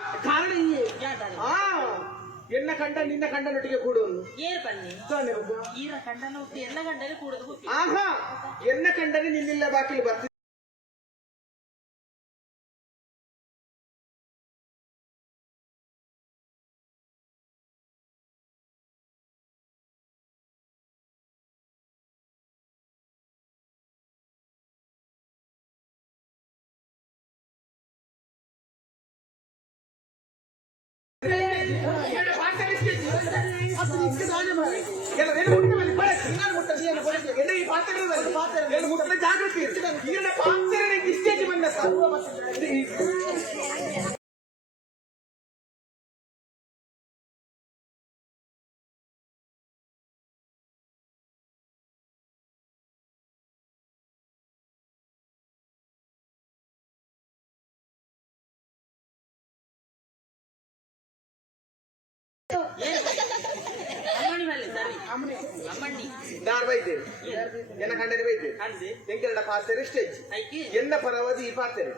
ಕಾರಣ ಎನ್ನ ಕಂಡ ನಿನ್ನ ಕಂಡನೊಟ್ಟಿಗೆ ಕೂಡುವುದು ಏರು ಬನ್ನಿ ಈರ ಕಂಡನ ಹುಟ್ಟಿ ಎಲ್ಲ ಕಂಡನೆ ಕೂಡುದು ಆಹಾ ಎನ್ನ ಕಂಡನೆ ನಿನ್ನಿಲ್ಲ ಬಾಕಿಲು ಬರ್ತೀನಿ ಜಾಗೃತಿ ಇಷ್ಟೇಜ್ ಬಂದ ನಾನು ಬೈದ್ದೇನೆ ಎನ್ನ ಕಂಡರೆ ಬೈದ್ದೇನೆ ಎಂಕೆರಡ ಪಾತ್ರೆ ಸ್ಟೇಜ್ ಎನ್ನ ಪರವಾದಿ ಈ ಪಾತ್ರೆ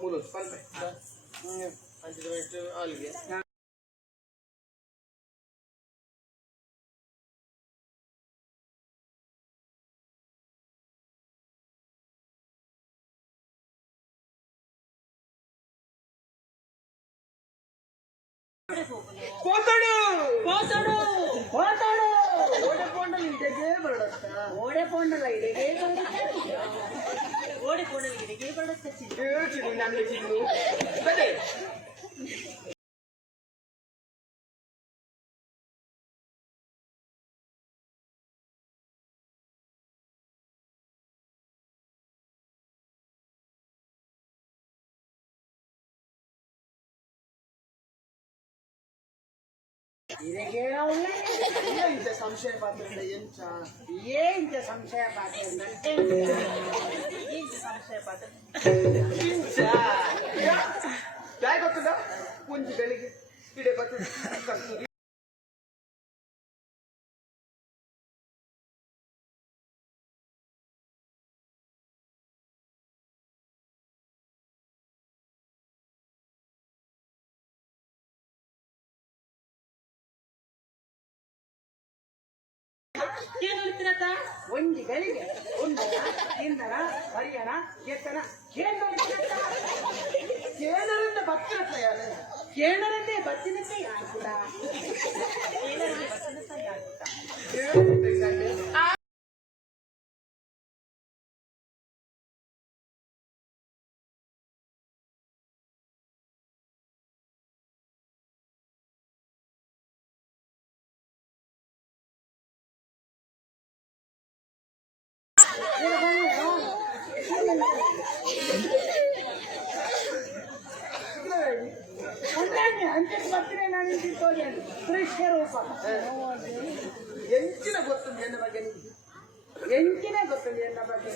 ಮೂರು ಅಲ್ಲಿಗೆ పోతాడు పోతాడు పోతాడు ఓడే పోండలు ఇంటికే బరడస్తా ఓడే పోండల ఇడికే బరడస్తా ఓడే పోండల ఇడికే బరడస్తా చిన్ని నన్ను చిన్ను బదే ಸಂಶಯ ಪಾತ್ರ ಏಂತ ಸಂಶಯ ಪಾತ್ರ ಸಂಶಯ ಪಾತ್ರ ಯಾಕೆ ಗೊತ್ತಿಲ್ಲ ಮುಂಚೆ ಬೆಳಿಗ್ಗೆ ಇಡೆ ಬರ್ತದೆ ಕಸ್ತೂರಿ ಒಂದು ಗಳಿಗೆ ಒಂದರ ಇಂದನ ಹರಿಯಣ ಎತ್ತನ ಕೇಂದ್ರದಿಂದ ಬತ್ತಿನ ಕೇಂದ್ರದ್ದೇ ಬತ್ತಿನಂತೆ ಯಾಕೂಡ ಅಂಚೆ ಬರ್ತೀನಿ ನಾನು ದೃಶ್ಯ ರೂಪ ಎಂಚಿನ ಗೊತ್ತುಂಟು ಎನ್ನ ಬಗ್ಗೆ ಎಂಚಿನ ಗೊತ್ತುಂಟು ಎನ್ನ ಬಗ್ಗೆ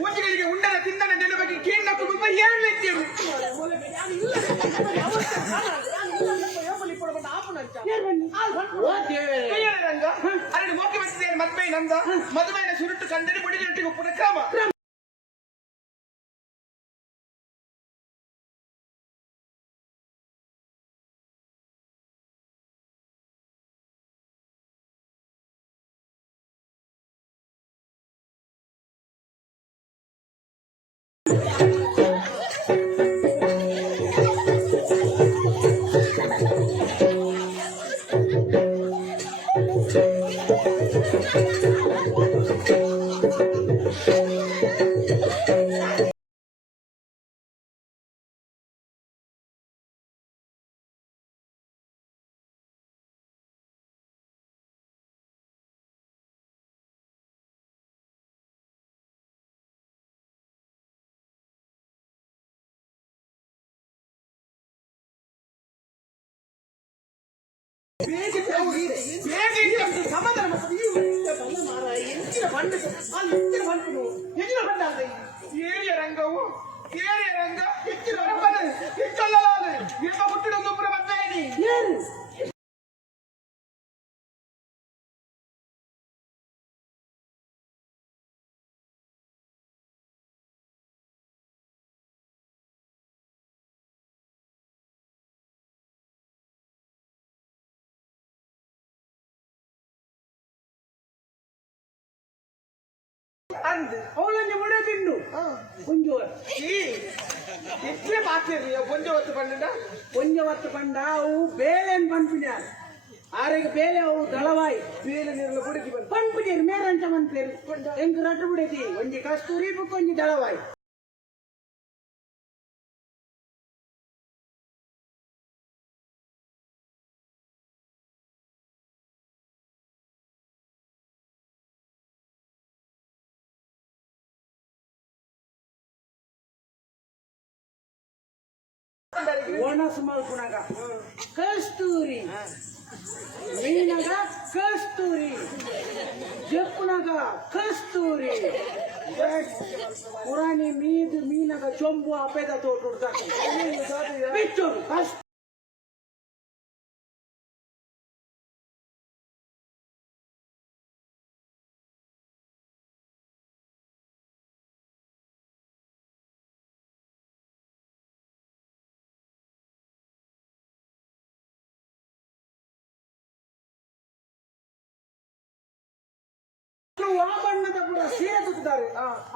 ಕುಂಜಿಗಳಿಗೆ ಉಂಡನ ತಿಂದನ ಜನ ಬಗ್ಗೆ ಕೇಳಕ್ಕೆ ಮುಲ್ಪ ಹೇಳಲಿದ್ದೇನೆ ಅಲ್ಲಿ ಮೋಕೆ ಬರ್ತಿದ್ದೇನೆ ಮದ್ವೆ ನಮ್ದ ಮದುವೆನ ಸುರುಟ್ಟು ಕಂಡರೆ ಬಡಿದೊಟ್ಟಿಗೆ ಒಪ್ಪದ ಕ್ರಮ ಬೇಗ ಸಮಾಧಾನ ಎಂಚಿನ ಬಂಡ ಎಂಚಿನ ಬಂಡು ಎಂಚಿನ ಬಂಡ ಅಂತ ಏರಿಯ ರಂಗವು ಏರಿಯ ರಂಗ ಹೆಚ್ಚಿನ ರಂಗನ ಹೆಚ್ಚಲ್ಲಲಾದ ನಿಮ್ಮ ಹುಟ್ಟಿಡೊಂದು ಪುರ ಬಂದಾಯಿನಿ ಏನು ಅವಳನ್ನು ಮುಡ ತಿಂಡು ಕೊಂಜು ಎಷ್ಟೇ ಮಾತಿರ್ರಿ ಕೊಂಜು ಹೊತ್ತು ಬಂಡ ಕೊಂಜು ಹೊತ್ತು ಬಂಡ ಅವು ಬೇಳೆನ್ ಪಂಪಿನ ಆರೆಗೆ ಬೇಳೆ ಅವು ದಳವಾಯಿ ಬೇಳೆ ನೀರಲು ಕುಡಿದು ಪಂಪಿನ ಮೇರಂತ ಮಂತ್ರಿ ಎಂಕ್ ರಟ್ಟು ಬಿಡೈತಿ ಒಂಜಿ ಕಸ್ತೂರಿ ಬುಕ್ ಒಂಜಿ ದಳವಾಯಿ ಓಣಸ್ ಮಲ್ಪುನಾಗ ಕಸ್ತೂರಿ ಮೀನಾಗ ಕಸ್ತೂರಿ ಜಪ್ಪುನಾಗ ಕಸ್ತೂರಿ ಪುರಾಣಿ ಮೀನಾಗ ಚೊಂಬು ಅಪೇದ ತೋಟ ಬಿಟ್ಟು ಆ ಬಣ್ಣದ ಕೂಡ ಸೀರೆ ತುತ್ತಾರೆ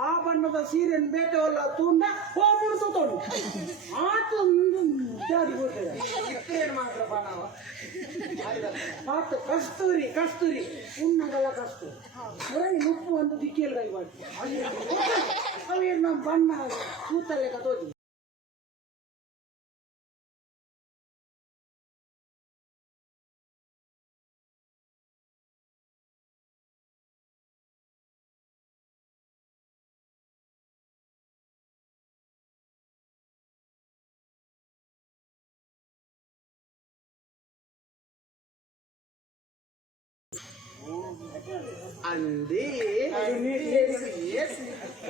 ಆ ಬಣ್ಣದ ಸೀರೆಯನ್ನು ಬೇಟೆವಲ್ಲ ತುಂಡ ಹೋಗ್ಬಿಡು ತಗೊಂಡು ಆತೊಂದು ಜಾರಿ ಹೋಗ್ತದೆ ಮಾತ್ರ ಮಾತು ಕಸ್ತೂರಿ ಕಸ್ತೂರಿ ಉಣ್ಣಗಲ್ಲ ಕಸ್ತೂರಿ ಮುರಳಿ ಉಪ್ಪು ಒಂದು ದಿಕ್ಕಿಯಲ್ಲಿ ಕೈ ಮಾಡ್ತೀವಿ ಅವೇನು ನಮ್ಮ ಬಣ್ಣ ಕೂತಲ್ಲೇ ಕತೋದಿ ಅಂದೇ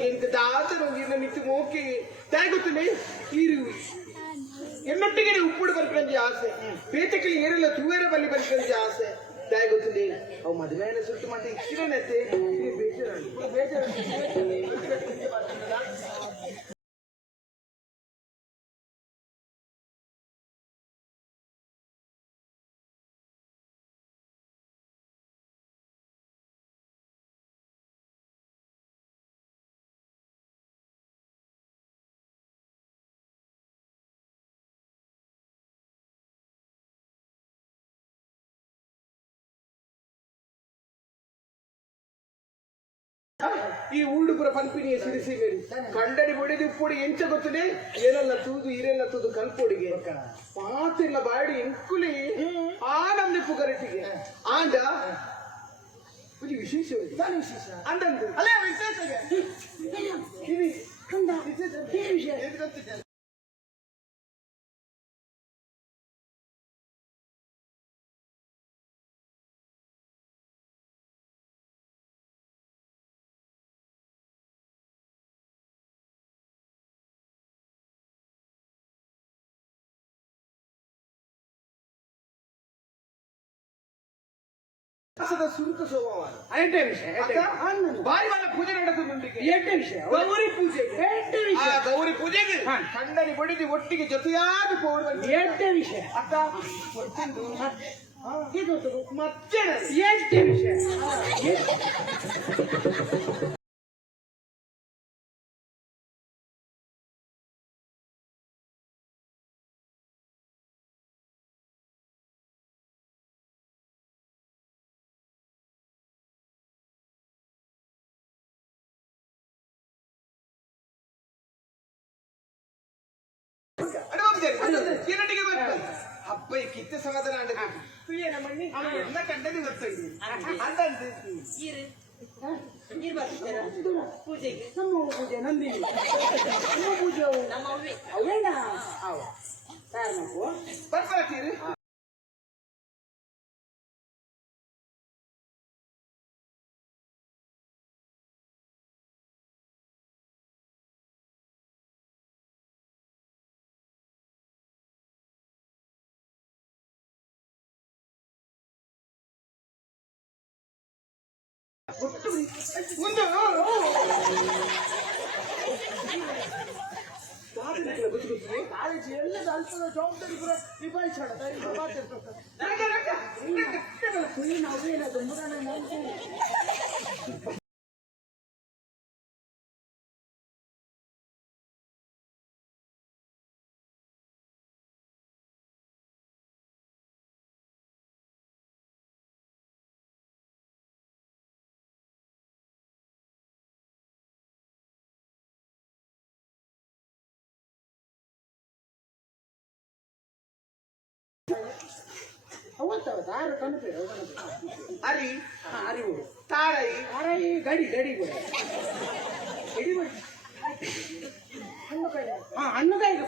ಎಂತ ದಾತರು ನಿತ್ತು ಮೋಕೆ ತಾಗುತ್ತಲೇ ಇರು ಎನ್ನೊಟ್ಟಿಗೆ ಉಪ್ಪುಡು ಬರ್ಕೊಂಡಿ ಆಸೆ ಪೇತಕಲಿ ಏರೆಲ್ಲ ತೂವೇರ ಬಲ್ಲಿ ಬರ್ಕೊಂಡಿ ಆಸೆ ತಾಗುತ್ತಲೇ ಅವು ಮದುವೆನ ಸುಟ್ಟು ಮತ್ತೆ ಇಕ್ಕಿರನತ್ತೆ ಬೇಜಾರು ಈ ಉಳ್ಳುಪುರ ಪಂಪಿನಿಯ ಸಿರಿಸಿ ಕಂಡಡಿ ಬಡಿದು ಉಪ್ಪುಡಿ ಎಂಚ ಗೊತ್ತದೆ ಏನೆಲ್ಲ ತೂದು ಇರೆಲ್ಲ ತೂದು ಕಲ್ಪೊಡಿಗೆ ಮಾತಿಲ್ಲ ಬಾಡಿ ಎಂಕುಲಿ ಆ ನಮ್ದೆ ಪುಗರಟ್ಟಿಗೆ ಆಂಡ ಒಂದು ವಿಶೇಷ ವಿಶೇಷ ಅಂದಂದು ಅಲ್ಲ ವಿಶೇಷ ಸುರುಕ ಸ್ವಭಾವ ಎಂಟೇ ವಿಷಯ ಬಾಯಿ ಬಾಳ ಪೂಜೆ ನಡೆಸುವುದುಂಟಿಗೆ ಎಂಟೇ ವಿಷಯ ಗೌರಿ ಪೂಜೆಗೆ ಗೌರಿ ಪೂಜೆಗೆ ಕಂಡನಿ ಬಡಿದು ಒಟ್ಟಿಗೆ ಜೊತೆಯಾಗಿ ಹೋಗುವ ಎಂಟೇ ವಿಷಯ ಅಕ್ಕ ಒಟ್ಟಿಂದು ಇದು ಮತ್ತೆ ಎಂಟೇ ವಿಷಯ ಹಬ್ಬ ಕಿತ್ತ ಸಮಾಧಾನ ಪ್ರಿಯನ ಮಣ್ಣಿ ಎಲ್ಲ ಕಂಡಲ್ಲಿ ಗೊತ್ತಾಗಿ ಅಂದಂತೆ ಪೂಜೆಗೆ ನಮ್ಮ ಪೂಜೆ ನಂದಿನಿ ನಮ್ಮ ಪೂಜೆ ಅವೇನ ಬರ್ತೀರಿ ಒಟ್ಟು ಒಂದು ಕಾಲೇಜ್ ಎಲ್ಲ ಅಲ್ಪದ ಜವಾಬ್ದಾರಿ ಕೂಡ ನಿಭಾಯಿಸೋಣ ನಾವೇನದು ಅವತ್ತವತ್ತು ಆರು ಕಣಪೇರು ಅರಿ ಅರಿವು ತಾರೈ ತಾರೈ ಗಡಿ ಗಡಿ ಕೂಡ ಗಡಿ ಮಾಡಿ ಹಣ್ಣುಕಾಯಿಗೆ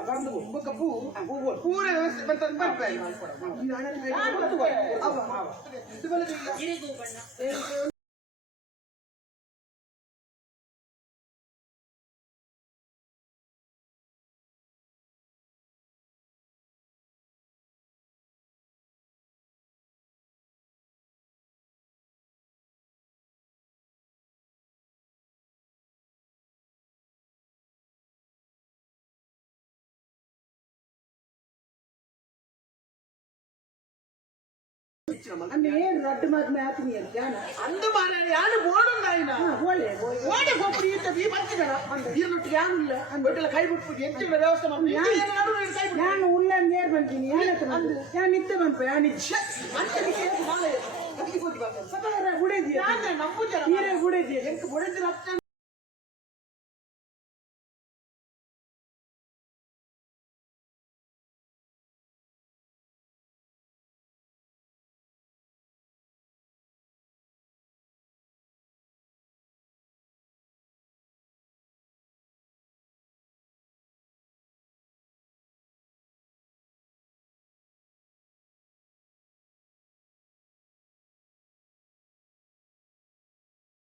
ಬರಂದು ಕಪ್ಪು ಪೂರ ವ್ಯವಸ್ಥೆ ಬಂತಂದು ಬರ್ಬೇಕು ರಡ್ಡು ಮದ್ಮೆ ಆತೀನಿ ಅಂತ ಅಂದು ಮಾರ ಯಾರು ಬೋಡುಂದಾಯಿನ ಓಡೆ ಓಡೆ ಗೊಬ್ಬರಿ ಇದ್ದ ಈ ಬರ್ತಿದಾರ ಇರ್ನೊಟ್ಟಿಗೆ ಯಾರು ಇಲ್ಲ ಒಟ್ಟೆಲ್ಲ ಕೈ ಬಿಟ್ಬಿಟ್ಟು ಎಂಚಿನ ವ್ಯವಸ್ಥೆ ಮಾಡಿ ನಾನು ಉಲ್ಲ ನೇರ್ ಬಂತೀನಿ ಯಾನ್ ನಿತ್ಯ ಬಂಪ ಯಾನ್ ಅಂತ ಗುಡೇದಿ ಗುಡೇದಿ ಎಂಕ ಗುಡೇದಿ